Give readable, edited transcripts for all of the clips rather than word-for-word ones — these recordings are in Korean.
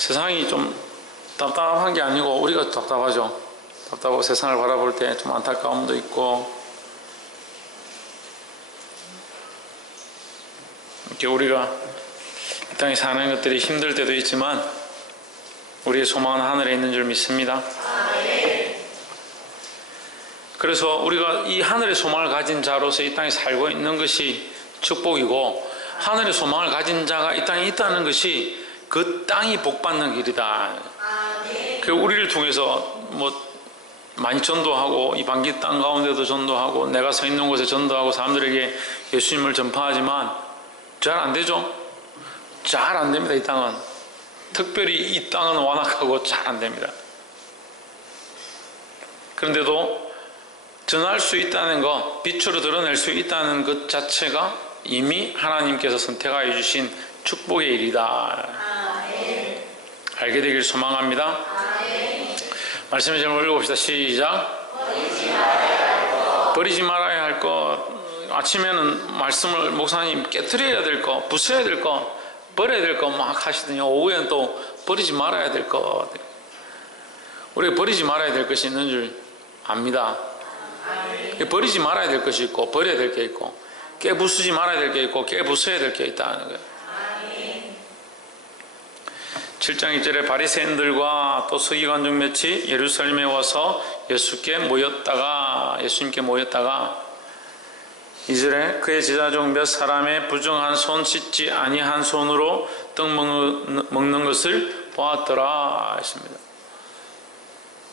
세상이 좀 답답한 게 아니고 우리가 답답하죠. 답답하고 세상을 바라볼 때 좀 안타까움도 있고, 이렇게 우리가 이 땅에 사는 것들이 힘들 때도 있지만 우리의 소망은 하늘에 있는 줄 믿습니다. 그래서 우리가 이 하늘의 소망을 가진 자로서 이 땅에 살고 있는 것이 축복이고, 하늘의 소망을 가진 자가 이 땅에 있다는 것이 그 땅이 복받는 길이다. 그 우리를 통해서 많이 전도하고, 이 반기 땅 가운데도 전도하고, 내가 서 있는 곳에 전도하고 사람들에게 예수님을 전파하지만 잘 안 되죠. 잘 안 됩니다. 이 땅은, 특별히 이 땅은 완악하고 잘 안 됩니다. 그런데도 전할 수 있다는 것, 빛으로 드러낼 수 있다는 것 자체가 이미 하나님께서 선택하여 주신 축복의 일이다. 알게 되길 소망합니다. 말씀의 제목을 읽어봅시다. 시작. 버리지 말아야 할 것. 아침에는 말씀을 목사님 깨트려야 될 것, 부숴야 될 것, 버려야 될 것 막 하시더니 오후에는 또 버리지 말아야 될 것. 우리가 버리지 말아야 될 것이 있는 줄 압니다. 버리지 말아야 될 것이 있고 버려야 될 게 있고, 깨부수지 말아야 될 게 있고 깨부숴야 될 게 있다는 거예요. 7장 2절에 바리새인들과 또 서기관중 몇이 예루살렘에 와서 예수님께 모였다가 2절에 그의 제자중 몇 사람의 부정한 손 씻지 아니한 손으로 떡 먹는 것을 보았더라 했습니다.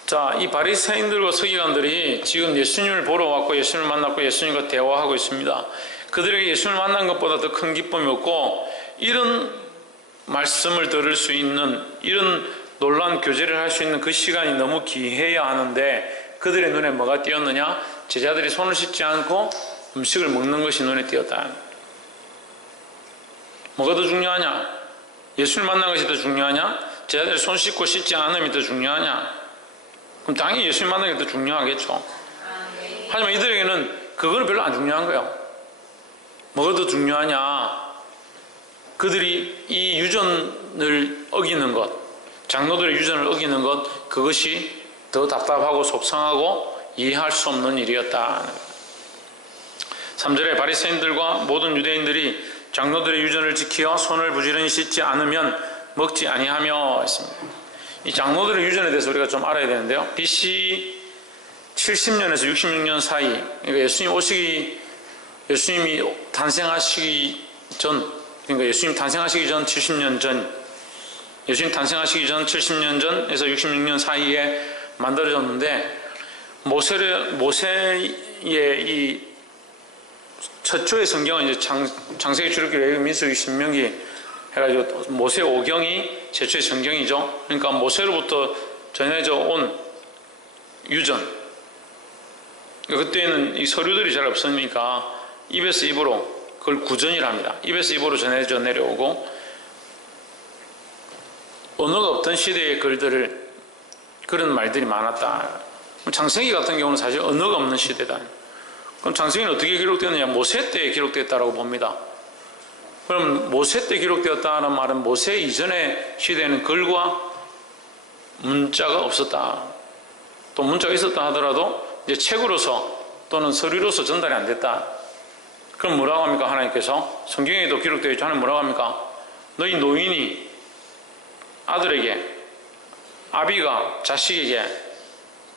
자, 이 바리새인들과 서기관들이 지금 예수님을 보러 왔고 예수님을 만났고 예수님과 대화하고 있습니다. 그들에게 예수님을 만난 것보다 더 큰 기쁨이 없고, 이런 말씀을 들을 수 있는, 이런 놀라운 교제를 할 수 있는 그 시간이 너무 귀해야 하는데, 그들의 눈에 뭐가 띄었느냐? 제자들이 손을 씻지 않고 음식을 먹는 것이 눈에 띄었다. 뭐가 더 중요하냐? 예수를 만난 것이 더 중요하냐? 제자들이 손 씻고 씻지 않음이 더 중요하냐? 그럼 당연히 예수를 만나는 게 더 중요하겠죠. 하지만 이들에게는 그거는 별로 안 중요한 거예요. 뭐가 더 중요하냐? 그들이 이 유전을 어기는 것, 장로들의 유전을 어기는 것, 그것이 더 답답하고 속상하고 이해할 수 없는 일이었다. 3절에 바리새인들과 모든 유대인들이 장로들의 유전을 지켜 손을 부지런히 씻지 않으면 먹지 아니하며 했습니다. 이 장로들의 유전에 대해서 우리가 좀 알아야 되는데요. BC 70년에서 66년 사이, 그러니까 예수님이 탄생하시기 전, 그러니까 예수님 탄생하시기 전 70년 전, 예수님 탄생하시기 전 70년 전에서 66년 사이에 만들어졌는데, 모세의 이 최초의 성경은 이제 창세기, 출애굽기, 레위기, 민수기, 신명기 해가지고 모세 5경이 최초의 성경이죠. 그러니까 모세로부터 전해져 온 유전. 그때는 이 서류들이 잘 없으니까 입에서 입으로, 그걸 구전이라 합니다. 입에서 입으로 전해져 내려오고, 언어가 없던 시대의 글들을, 그런 말들이 많았다. 창세기 같은 경우는 사실 언어가 없는 시대다. 그럼 창세기는 어떻게 기록되느냐? 모세 때 기록됐다고 봅니다. 그럼 모세 때 기록되었다는 말은 모세 이전의 시대에는 글과 문자가 없었다. 또 문자가 있었다 하더라도 이제 책으로서 또는 서류로서 전달이 안 됐다. 그럼 뭐라고 합니까? 하나님께서 성경에도 기록되어 있죠. 하나님 뭐라고 합니까? 너희 노인이 아들에게, 아비가 자식에게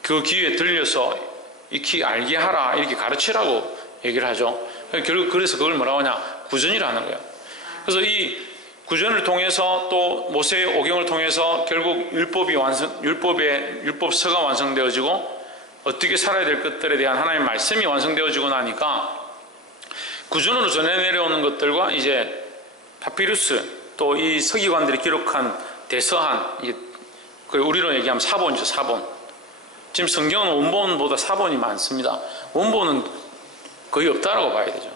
그 귀에 들려서 익히 알게 하라, 이렇게 가르치라고 얘기를 하죠. 결국 그래서 그걸 뭐라고 하냐? 구전이라는 거예요. 그래서 이 구전을 통해서 또 모세의 오경을 통해서 결국 율법서가 완성되어지고 어떻게 살아야 될 것들에 대한 하나님의 말씀이 완성되어지고 나니까, 구전으로 전해 내려오는 것들과 이제 파피루스, 또 이 서기관들이 기록한 대서한, 우리로 얘기하면 사본이죠. 사본. 지금 성경은 원본보다 사본이 많습니다. 원본은 거의 없다라고 봐야 되죠.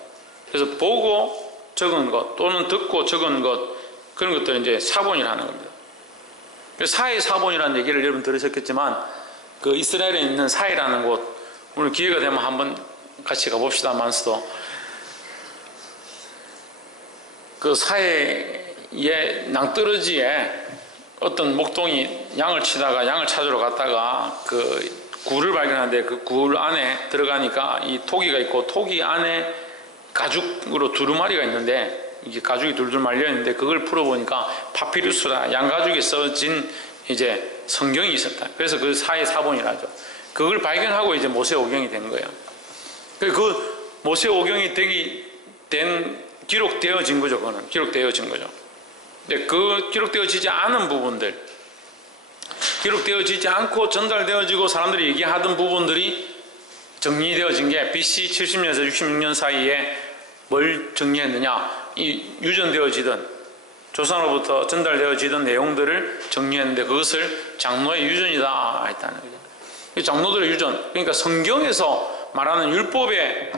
그래서 보고 적은 것 또는 듣고 적은 것, 그런 것들은 이제 사본이라는 겁니다. 사해 사본이라는 얘기를 여러분 들으셨겠지만, 그 이스라엘에 있는 사해라는 곳, 오늘 기회가 되면 한번 같이 가봅시다만서도, 그 사해의 낭떠러지에 어떤 목동이 양을 치다가 양을 찾으러 갔다가 그 굴을 발견하는데 그 굴 안에 들어가니까 이 토기가 있고 토기 안에 가죽으로 두루마리가 있는데 이게 가죽이 둘둘 말려 있는데 그걸 풀어보니까 파피루스라 양가죽에 써진 이제 성경이 있었다. 그래서 그 사회 사본이라죠. 그걸 발견하고 이제 모세오경이 된 거예요. 그 모세오경이 기록되어진 거죠. 그거는 기록되어진 거죠. 근데 그 기록되어지지 않은 부분들, 기록되어지지 않고 전달되어지고 사람들이 얘기하던 부분들이 정리되어진 게 BC 70년에서 66년 사이에 뭘 정리했느냐, 이 유전되어지던 조상으로부터 전달되어지던 내용들을 정리했는데 그것을 장로의 유전이다 했다는 거죠. 장로들의 유전, 그러니까 성경에서 말하는 율법의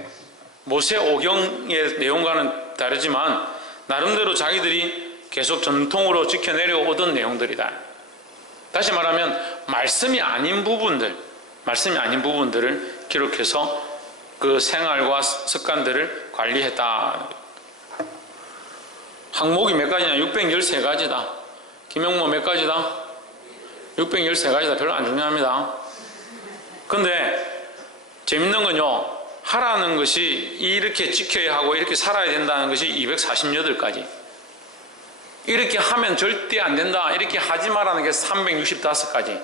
모세오경의 내용과는 다르지만 나름대로 자기들이 계속 전통으로 지켜내려오던 내용들이다. 다시 말하면 말씀이 아닌 부분들을 기록해서 그 생활과 습관들을 관리했다. 항목이 몇 가지냐? 613가지다. 김영모 몇 가지다? 613가지다. 별로 안 중요합니다. 근데 재밌는 건요, 하라는 것이 이렇게 지켜야 하고 이렇게 살아야 된다는 것이 248가지. 이렇게 하면 절대 안 된다, 이렇게 하지 마라는 게 365가지.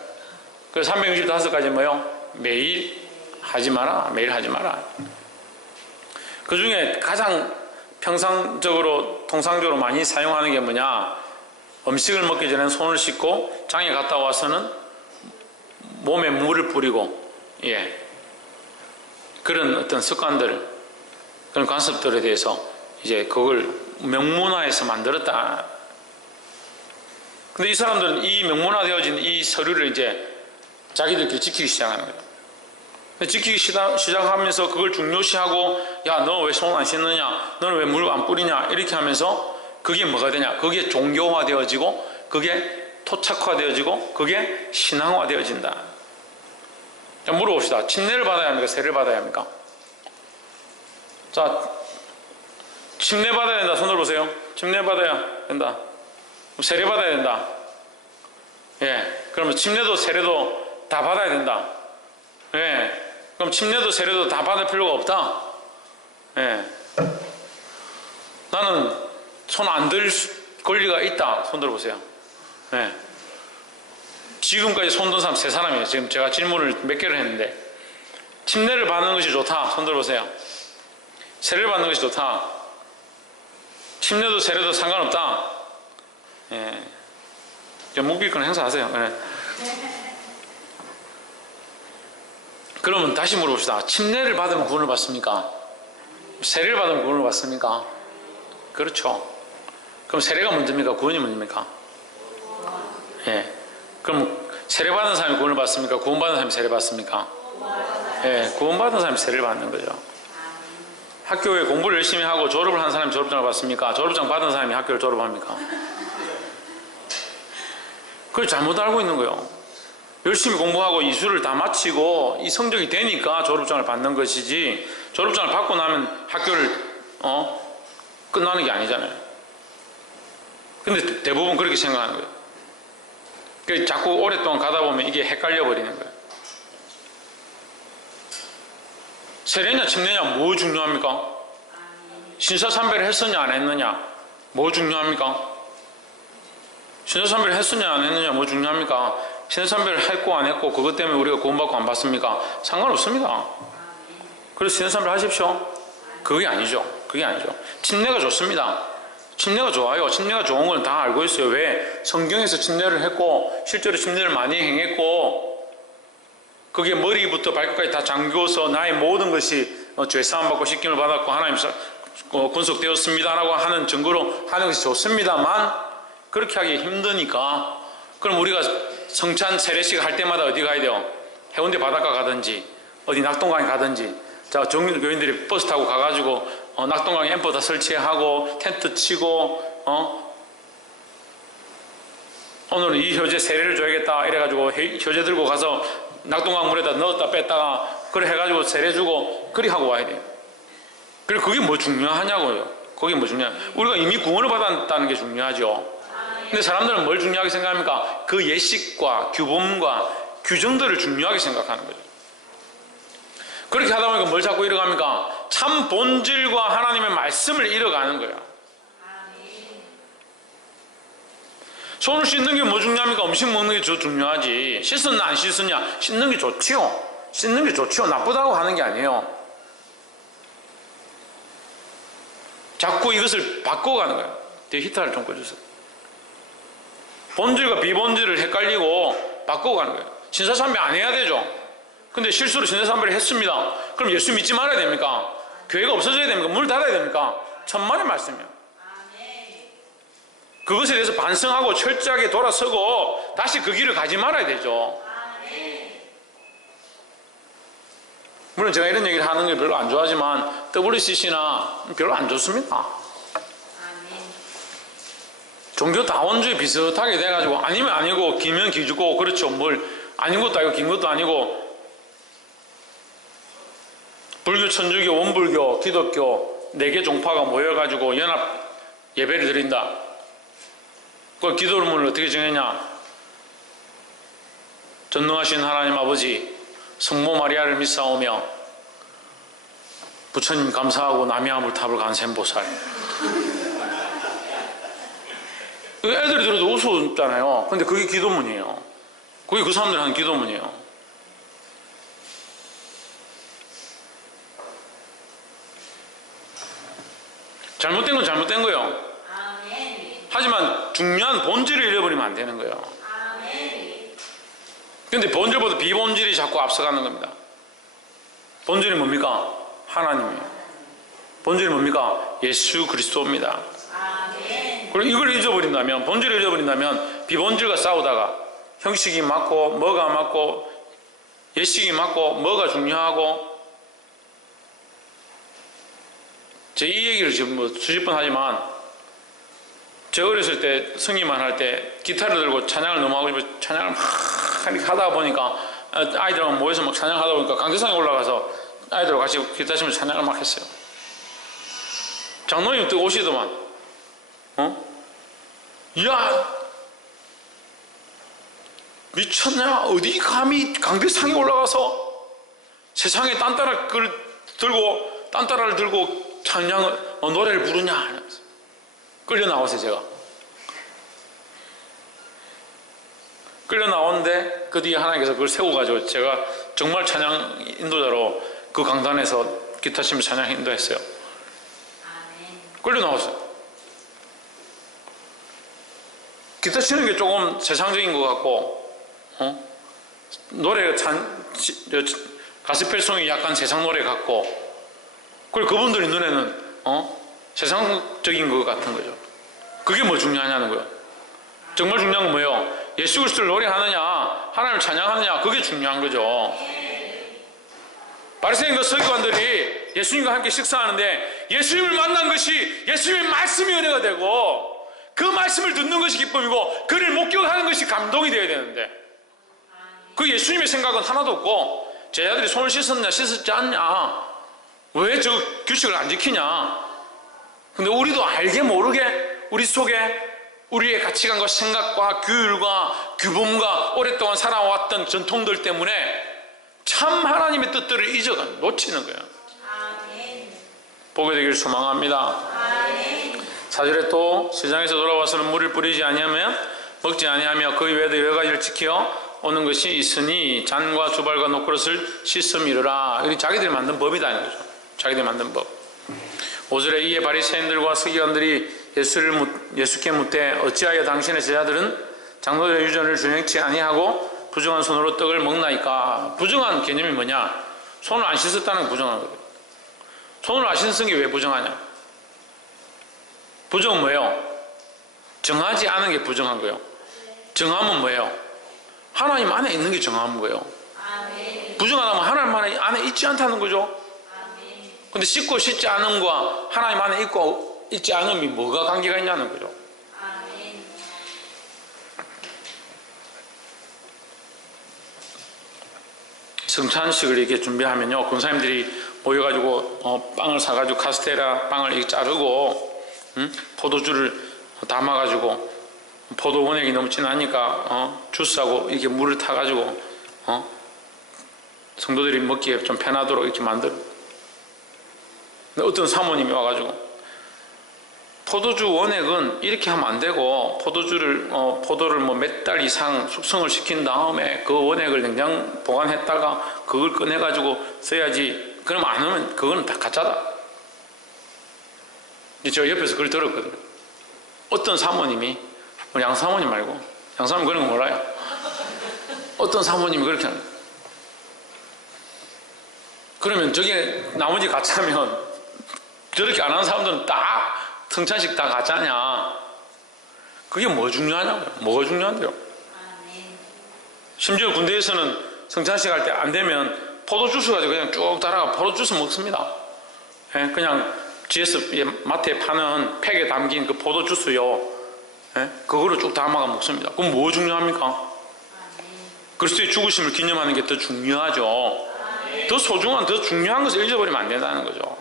그 365가지 뭐요? 매일 하지 마라, 매일 하지 마라. 그 중에 가장 통상적으로 많이 사용하는 게 뭐냐? 음식을 먹기 전에 손을 씻고 장에 갔다 와서는 몸에 물을 뿌리고, 그런 어떤 습관들, 그런 관습들에 대해서 이제 그걸 명문화해서 만들었다. 근데 이 사람들은 이 명문화되어진 이 서류를 이제 자기들끼리 지키기 시작하는 거예요. 지키기 시작하면서 그걸 중요시하고, 야, 너 왜 손 안 씻느냐? 너는 왜 물 안 뿌리냐? 이렇게 하면서 그게 뭐가 되냐? 그게 종교화되어지고, 그게 토착화되어지고, 그게 신앙화되어진다. 자, 물어봅시다. 침례를 받아야 합니까? 세례를 받아야 합니까? 자, 침례 받아야 된다. 손 들어보세요. 침례 받아야 된다. 세례 받아야 된다. 그러면 침례도 세례도 다 받아야 된다. 그럼 침례도 세례도 다 받을 필요가 없다. 나는 손 안 들 권리가 있다. 손 들어보세요. 지금까지 손 든 사람 3사람이에요. 지금 제가 질문을 몇 개를 했는데, 침례를 받는 것이 좋다. 손 들어보세요. 세례를 받는 것이 좋다. 침례도 세례도 상관없다. 묵비권 행사하세요. 그러면 다시 물어봅시다. 침례를 받으면 구원을 받습니까? 세례를 받으면 구원을 받습니까? 그렇죠. 그럼 세례가 먼저입니까? 구원이 먼저입니까? 그럼 세례 받은 사람이 구원을 받습니까? 구원 받은 사람이 세례 받습니까? 구원 받은 사람이 세례를 받는 거죠. 학교에 공부를 열심히 하고 졸업을 한 사람이 졸업장을 받습니까? 졸업장 받은 사람이 학교를 졸업합니까? 그걸 잘못 알고 있는 거예요. 열심히 공부하고 이수를 다 마치고 이 성적이 되니까 졸업장을 받는 것이지, 졸업장을 받고 나면 학교를 끝나는 게 아니잖아요. 근데 대부분 그렇게 생각하는 거예요. 그래서 자꾸 오랫동안 가다 보면 이게 헷갈려 버리는 거예요. 세례냐 침례냐 뭐 중요합니까? 신사참배를 했느냐 안 했느냐 뭐 중요합니까? 신사참배를 했느냐 안 했느냐 뭐 중요합니까? 신사참배를 했고 안 했고 그것 때문에 우리가 구원받고 안 받습니까? 상관없습니다. 그래서 신사참배 하십시오. 그게 아니죠. 그게 아니죠. 침례가 좋습니다. 침례가 좋아요. 침례가 좋은 건 다 알고 있어요. 왜? 성경에서 침례를 했고 실제로 침례를 많이 행했고, 그게 머리부터 발끝까지 다 잠겨서 나의 모든 것이 죄사함 받고 씻김을 받았고 하나님 군속되었습니다라고 하는 증거로 하는 것이 좋습니다만, 그렇게 하기 힘드니까, 그럼 우리가 성찬 세례식 할 때마다 어디 가야 돼요? 해운대 바닷가 가든지 어디 낙동강에 가든지, 자, 정교인들이 버스 타고 가가지고 낙동강에 앰프 다 설치하고 텐트 치고 오늘은 이 효제 세례를 줘야겠다 이래가지고 효제 들고 가서 낙동강 물에다 넣었다 뺐다가 그래 해가지고 세례 주고 그리 하고 와야 돼요. 그리고 그게 뭐 중요하냐고요. 그게 뭐 중요하냐. 우리가 이미 구원을 받았다는 게 중요하죠. 근데 사람들은 뭘 중요하게 생각합니까? 그 예식과 규범과 규정들을 중요하게 생각하는 거죠. 그렇게 하다 보니까 뭘 자꾸 잃어갑니까? 참 본질과 하나님의 말씀을 잃어가는 거예요. 손을 씻는 게 뭐 중요합니까? 음식 먹는 게 더 중요하지. 씻었나 안 씻었냐? 씻는 게 좋지요. 씻는 게 좋지요. 나쁘다고 하는 게 아니에요. 자꾸 이것을 바꿔가는 거예요. 히터를 좀 꺼주세요. 본질과 비본질을 헷갈리고 바꿔가는 거예요. 신사참배 안 해야 되죠. 근데 실수로 신사참배를 했습니다. 그럼 예수 믿지 말아야 됩니까? 교회가 없어져야 됩니까? 문을 닫아야 됩니까? 천만의 말씀이에요. 그것에 대해서 반성하고 철저하게 돌아서고 다시 그 길을 가지 말아야 되죠. 물론 제가 이런 얘기를 하는 게 별로 안 좋아하지만 WCC나 별로 안 좋습니다. 종교다원주의 비슷하게 돼가지고 아니면 아니고 기면 기주고 그렇죠. 뭘 아닌 것도 아니고 긴 것도 아니고 불교, 천주교, 원불교, 기독교 4개 종파가 모여가지고 연합 예배를 드린다. 그 기도문을 어떻게 정했냐? 전능하신 하나님 아버지 성모 마리아를 믿사오며 부처님 감사하고 남이아물탑을 간 샘보살. 애들이 들어도 웃었잖아요. 근데 그게 기도문이에요. 그게 그 사람들이 하는 기도문이에요. 잘못된 건 잘못된 거예요. 하지만 중요한 본질을 잃어버리면 안 되는 거예요. 근데 본질보다 비본질이 자꾸 앞서가는 겁니다. 본질이 뭡니까? 하나님이에요. 본질이 뭡니까? 예수 그리스도입니다. 그리고 이걸 잊어버린다면, 본질을 잊어버린다면 비본질과 싸우다가 형식이 맞고 뭐가 맞고 예식이 맞고 뭐가 중요하고, 제 이 얘기를 지금 뭐 수십 번 하지만 제가 어렸을 때 성기만 할 때 기타를 들고 찬양을 너무 하고 싶어 찬양을 막 이렇게 하다 보니까 아이들하고 모여서 막 찬양하다 보니까 강대상에 올라가서 아이들하고 같이 기타 치면서 찬양을 막 했어요. 장로님 또 오시더만, 야 미쳤냐? 어디 감히 강대상에 올라가서 세상에 딴따라 딴따라를 들고 찬양을 노래를 부르냐? 끌려 나왔어요. 제가 끌려 나왔는데 그 뒤에 하나님께서 그걸 세워가지고 제가 정말 찬양 인도자로 그 강단에서 기타 치면서 찬양 인도했어요. 끌려 나왔어요. 기타 치는 게 조금 세상적인 것 같고, 노래가 가스펠송이 약간 세상 노래 같고, 그리고 그분들의 눈에는 세상적인 것 같은 거죠. 그게 뭐 중요하냐는 거예요. 정말 중요한 건 뭐예요? 예수 그리스도를 노래하느냐, 하나님을 찬양하느냐, 그게 중요한 거죠. 바리새인과 서기관들이 예수님과 함께 식사하는데 예수님을 만난 것이 예수님의 말씀이 은혜가 되고 그 말씀을 듣는 것이 기쁨이고 그를 목격하는 것이 감동이 되어야 되는데, 그 예수님의 생각은 하나도 없고 제자들이 손을 씻었냐 씻었지 않냐, 왜 저 규칙을 안 지키냐. 근데 우리도 알게 모르게 우리 속에 우리의 가치관과 생각과 규율과 규범과 오랫동안 살아왔던 전통들 때문에 참 하나님의 뜻들을 놓치는 거예요. 보게 되길 소망합니다. 4절에 또 세상에서 돌아와서는 물을 뿌리지 아니하면 먹지 아니하며 그 외에도 여러 가지를 지켜 오는 것이 있으니 잔과 주발과 녹그릇을 씻음이르라. 이게 자기들이 만든 법이다 이런 거죠. 자기들이 만든 법. 5절에 이에 바리새인들과 서기관들이 예수께 묻되 어찌하여 당신의 제자들은 장로들의 유전을 준행치 아니하고 부정한 손으로 떡을 먹나이까. 부정한 개념이 뭐냐? 손을 안 씻었다는 게 부정한 거예요. 손을 안 씻은 게 왜 부정하냐? 부정은 뭐예요? 정하지 않은 게 부정한 거예요. 정함은 뭐예요? 하나님 안에 있는 게 정함인 거예요. 부정하다면 하나님 안에 있지 않다는 거죠. 근데 씻고 씻지 않음과 하나님 안에 있고 있지 않음이 뭐가 관계가 있냐는 거죠. 성찬식을 이렇게 준비하면요, 권사님들이 모여가지고 빵을 사가지고 카스테라 빵을 이렇게 자르고 포도주를 담아가지고 포도 원액이 너무 진하니까 주스하고 이렇게 물을 타가지고 성도들이 먹기에 좀 편하도록 이렇게 만들. 어떤 사모님이 와가지고 포도주 원액은 이렇게 하면 안 되고 포도를 뭐 몇 달 이상 숙성을 시킨 다음에 그 원액을 냉장 보관했다가 그걸 꺼내가지고 써야지. 그럼 안 하면 그거는 다 가짜다. 저 옆에서 그걸 들었거든요. 어떤 사모님이, 양 사모님 말고, 양 사모님 그런 거 몰라요. 어떤 사모님이 그렇게 하는 거예요. 그러면 저게 나머지 가짜면 저렇게 안 하는 사람들은 다 성찬식 다 가짜냐? 그게 뭐 중요하냐고요? 뭐가 중요한데요? 심지어 군대에서는 성찬식 할 때 안 되면 포도주스 가지고 그냥 쭉 따라가 포도주스 먹습니다. 예, 그냥 GS 마트에 파는 팩에 담긴 그 포도주스요. 예? 그거를 쭉 담아가 먹습니다. 그럼 뭐 중요합니까? 그리스도의 죽으심을 기념하는 게 더 중요하죠. 더 소중한, 더 중요한 것을 잊어버리면 안 된다는 거죠.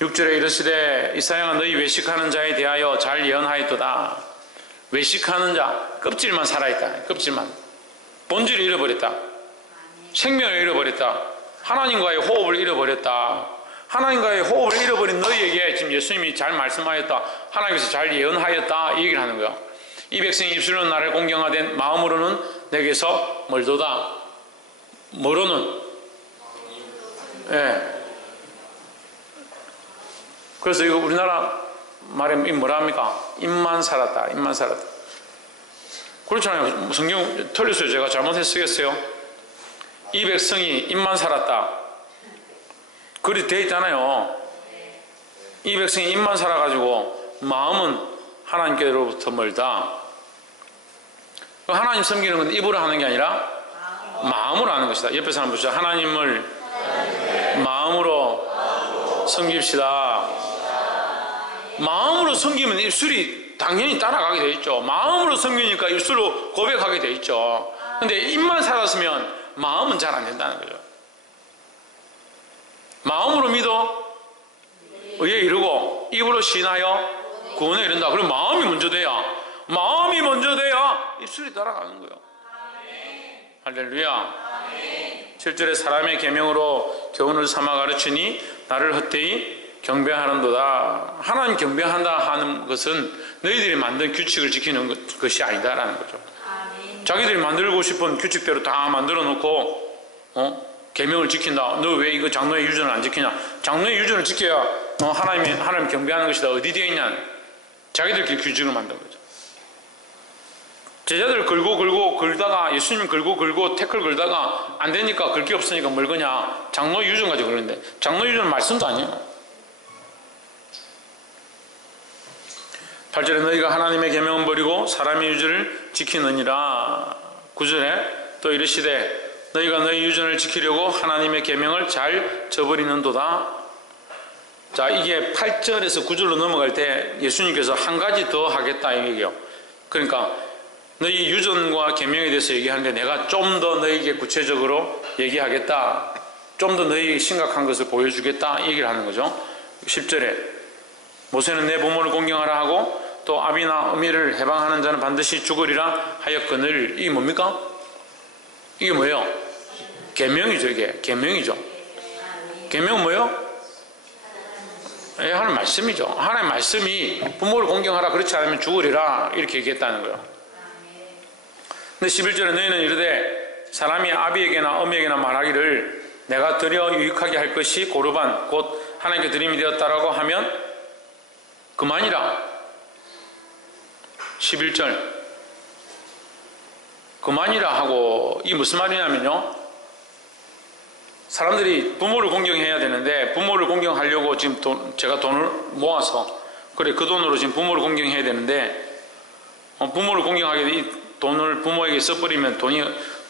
6절에 이르시되 이사야가 너희 외식하는 자에 대하여 잘 예언하였도다. 외식하는 자, 껍질만 살아있다. 껍질만. 본질을 잃어버렸다. 생명을 잃어버렸다. 하나님과의 호흡을 잃어버렸다. 하나님과의 호흡을 잃어버린 너희에게 지금 예수님이 잘 말씀하였다. 하나님께서 잘 예언하였다. 이 얘기를 하는 거야. 이 백성이 입술로는 나를 공경하되 마음으로는 내게서 멀도다. 뭐로는? 예. 그래서 이거 우리나라 말에 뭐라 합니까? 입만 살았다. 입만 살았다. 그렇잖아요. 성경 틀렸어요. 제가 잘못했겠어요? 이 백성이 입만 살았다. 그리 돼 있잖아요. 이 백성이 입만 살아가지고 마음은 하나님께로부터 멀다. 하나님 섬기는 건 입으로 하는 게 아니라 마음으로 하는 것이다. 옆에 사람 보시죠. 하나님을 마음으로 섬깁시다. 마음으로 섬기면 입술이 당연히 따라가게 돼 있죠. 마음으로 섬기니까 입술로 고백하게 돼 있죠. 근데 입만 살았으면 마음은 잘 안 된다는 거죠. 마음으로 믿어 의에 이르고 입으로 시인하여 구원에 이른다. 그럼 마음이 먼저 돼야 입술이 따라가는 거예요. 할렐루야. 7절에 사람의 계명으로 교훈을 삼아 가르치니 나를 헛되이 경배하는도다. 하나님 경배한다 하는 것은 너희들이 만든 규칙을 지키는 것이 아니다라는 거죠. 자기들이 만들고 싶은 규칙대로 다 만들어 놓고 계명을 지킨다. 너 왜 이거 장로의 유전을 안 지키냐? 장로의 유전을 지켜야 하나님 경배하는 것이다. 어디 되어 있냐? 자기들끼리 규칙을 만든 거죠. 제자들 걸다가 예수님 걸고 태클 걸다가 안 되니까 걸 게 없으니까 뭘 거냐? 장로의 유전 가지고 그러는데 장로의 유전은 말씀도 아니에요. 8절에 너희가 하나님의 계명은 버리고 사람의 유전을 지키느니라. 9절에 또 이르시되 너희가 너희 유전을 지키려고 하나님의 계명을 잘 저버리는도다. 자, 이게 8절에서 9절로 넘어갈 때 예수님께서 한 가지 더 하겠다 이 얘기예요. 그러니까 너희 유전과 계명에 대해서 얘기하는데 내가 좀 더 너희에게 구체적으로 얘기하겠다. 좀 더 너희 심각한 것을 보여주겠다 이 얘기를 하는 거죠. 10절에 모세는 내 부모를 공경하라 하고 또 아비나 어미를 해방하는 자는 반드시 죽으리라 하였거늘. 이게 뭡니까? 이게 뭐예요? 계명이죠. 이게 계명이죠. 계명은 뭐예요? 하나님 말씀이죠. 하나님 말씀이 부모를 공경하라 그렇지 않으면 죽으리라 이렇게 얘기했다는 거예요. 근데 11절에 너희는 이르되 사람이 아비에게나 어미에게나 말하기를 내가 드려 유익하게 할 것이 고르반 곧 하나님께 드림이 되었다라고 하면 그만이라. 11절 그만이라 하고 이게 무슨 말이냐면요, 사람들이 부모를 공경해야 되는데 부모를 공경하려고 지금 제가 돈을 모아서 그래 그 돈으로 지금 부모를 공경해야 되는데 부모를 공경하게 이 돈을 부모에게 써버리면 돈이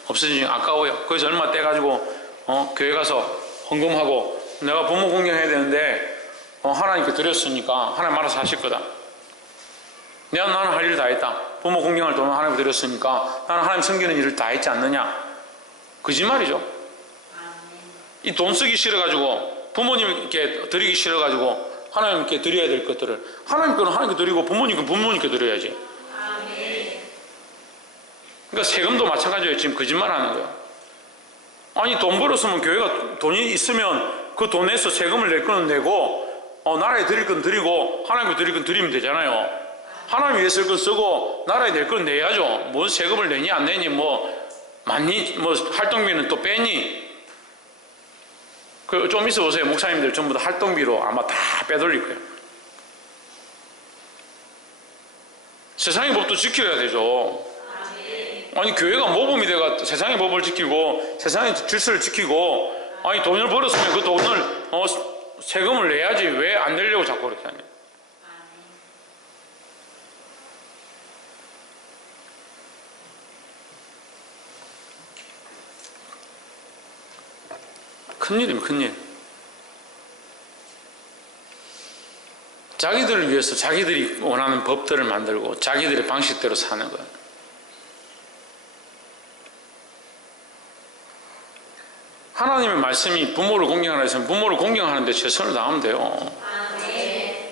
없어지니 아까워요. 그래서 얼마 떼가지고 교회 가서 헌금하고 내가 부모 공경해야 되는데 하나님께 드렸으니까 하나님 알아서 하실 거다. 나는 할 일을 다 했다. 부모 공경할 돈을 하나님께 드렸으니까 나는 하나님 섬기는 일을 다 했지 않느냐. 거짓말이죠. 이 돈 쓰기 싫어가지고 부모님께 드리기 싫어가지고 하나님께 드려야 될 것들을 하나님 거는 하나님께 드리고 부모님 건 부모님께 드려야지. 그러니까 세금도 마찬가지예요. 지금 거짓말하는 거예요. 아니 돈 벌었으면 교회가 돈이 있으면 그 돈에서 세금을 낼 거는 내고 나라에 드릴 건 드리고 하나님께 드릴 건 드리면 되잖아요. 하나님 위해 쓸 건 쓰고 나라에 낼 건 내야죠. 뭐 세금을 내니 안 내니 뭐 많니 뭐 활동비는 또 빼니. 그 좀 있어 보세요. 목사님들 전부 다 활동비로 아마 다 빼돌릴 거예요. 세상의 법도 지켜야 되죠. 아니 교회가 모범이 돼가 세상의 법을 지키고 세상의 질서를 지키고 아니 돈을 벌었으면 그 돈을 세금을 내야지 왜 안 내려고 자꾸 그렇게 하냐. 큰일입니다. 큰일. 자기들을 위해서 자기들이 원하는 법들을 만들고 자기들의 방식대로 사는 거예요. 하나님의 말씀이 부모를 공경하라 해서 부모를 공경하는 데 최선을 다하면 돼요.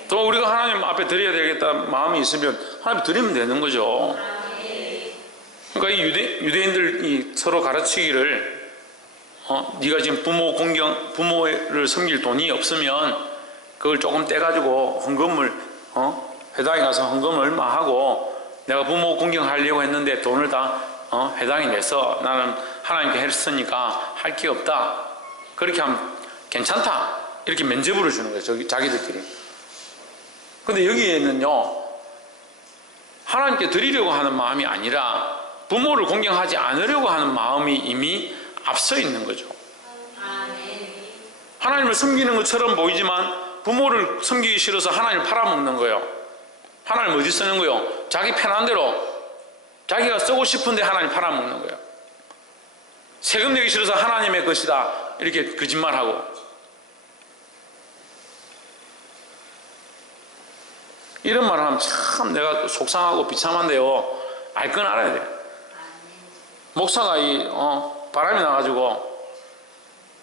또 우리가 하나님 앞에 드려야 되겠다 마음이 있으면 하나님 드리면 되는 거죠. 그러니까 이 유대인들이 서로 가르치기를 네가 지금 부모를 섬길 돈이 없으면 그걸 조금 떼가지고 헌금을 회당에 가서 헌금을 얼마 하고 내가 부모 공경하려고 했는데 돈을 다 회당에 내서 나는 하나님께 했으니까 할 게 없다. 그렇게 하면 괜찮다. 이렇게 면죄부를 주는 거예요. 자기들끼리. 근데 여기에는요, 하나님께 드리려고 하는 마음이 아니라 부모를 공경하지 않으려고 하는 마음이 이미 앞서 있는 거죠. 하나님을 섬기는 것처럼 보이지만 부모를 섬기기 싫어서 하나님을 팔아먹는 거예요. 하나님 어디 쓰는 거예요? 자기 편한 대로 자기가 쓰고 싶은데 하나님 팔아먹는 거예요. 세금 내기 싫어서 하나님의 것이다 이렇게 거짓말하고. 이런 말을 하면 참 내가 속상하고 비참한데요, 알 건 알아야 돼요. 목사가 바람이 나가지고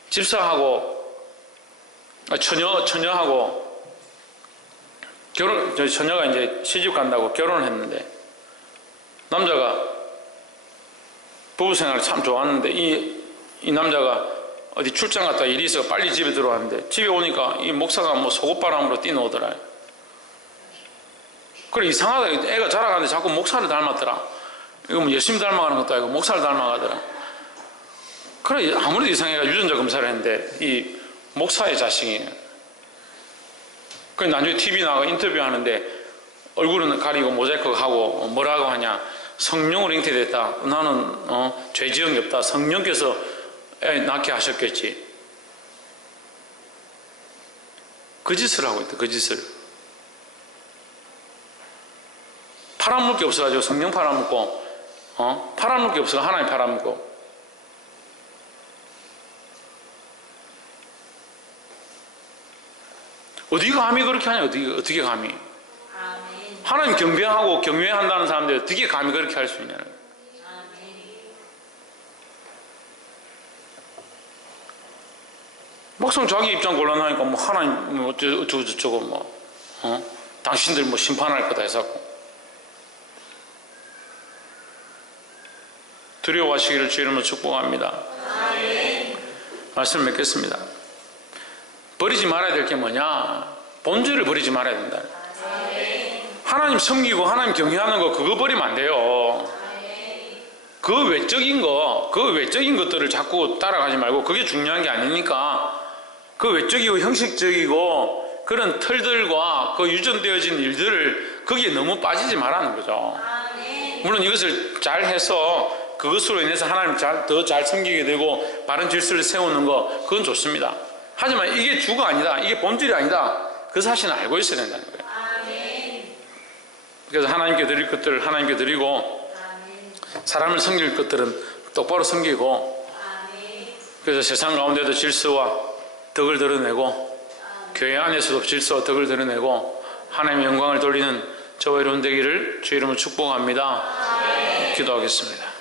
집사하고 처녀하고 처녀가 이제 시집 간다고 결혼을 했는데 남자가 부부 생활을 참 좋았는데 이 남자가 어디 출장 갔다 일이 있어서 빨리 집에 들어왔는데 집에 오니까 이 목사가 뭐 속옷바람으로 뛰어오더라. 그래 이상하다. 애가 자라가는데 자꾸 목사를 닮았더라. 이거 뭐 예수님 닮아가는 것도 아니고 목사를 닮아가더라. 그래 아무래도 이상해가 유전자 검사를 했는데 이 목사의 자식이. 그래 나중에 TV 나가 인터뷰하는데 얼굴은 가리고 모자이크 하고 뭐라고 하냐. 성령으로 잉태됐다. 나는 죄 지은 게 없다. 성령께서 애 낳게 하셨겠지. 그 짓을 하고 있다. 그 짓을. 팔아먹을 게 없어가지고 성령 팔아먹고 팔아먹을 게 없어 하나님 팔아먹고. 어디가 감히 그렇게 하냐. 어떻게 감히. 하나님 경배하고 경외한다는 사람들이 어떻게 감히 그렇게 할 수 있냐는. 막상 자기 입장 곤란하니까 뭐 하나님 뭐 어쩌고 뭐 당신들 뭐 심판할 거다 해서 두려워하시기를 주 이름으로 축복합니다. 말씀을 맺겠습니다. 버리지 말아야 될 게 뭐냐? 본질을 버리지 말아야 된다. 하나님 섬기고 하나님 경외하는 거 그거 버리면 안 돼요. 그 외적인 것들을 자꾸 따라가지 말고 그게 중요한 게 아니니까 그 외적이고 형식적이고 그런 틀들과 그 유전되어진 일들을 거기에 너무 빠지지 말라는 거죠. 물론 이것을 잘 해서 그것으로 인해서 하나님 더 잘 섬기게 되고 바른 질서를 세우는 거 그건 좋습니다. 하지만 이게 주가 아니다. 이게 본질이 아니다. 그 사실은 알고 있어야 된다는 거예요. 그래서 하나님께 드릴 것들을 하나님께 드리고 사람을 섬길 것들은 똑바로 섬기고 그래서 세상 가운데도 질서와 덕을 드러내고 교회 안에서도 질서와 덕을 드러내고 하나님의 영광을 돌리는 저와 여러분 되기를 주 이름으로 축복합니다. 기도하겠습니다.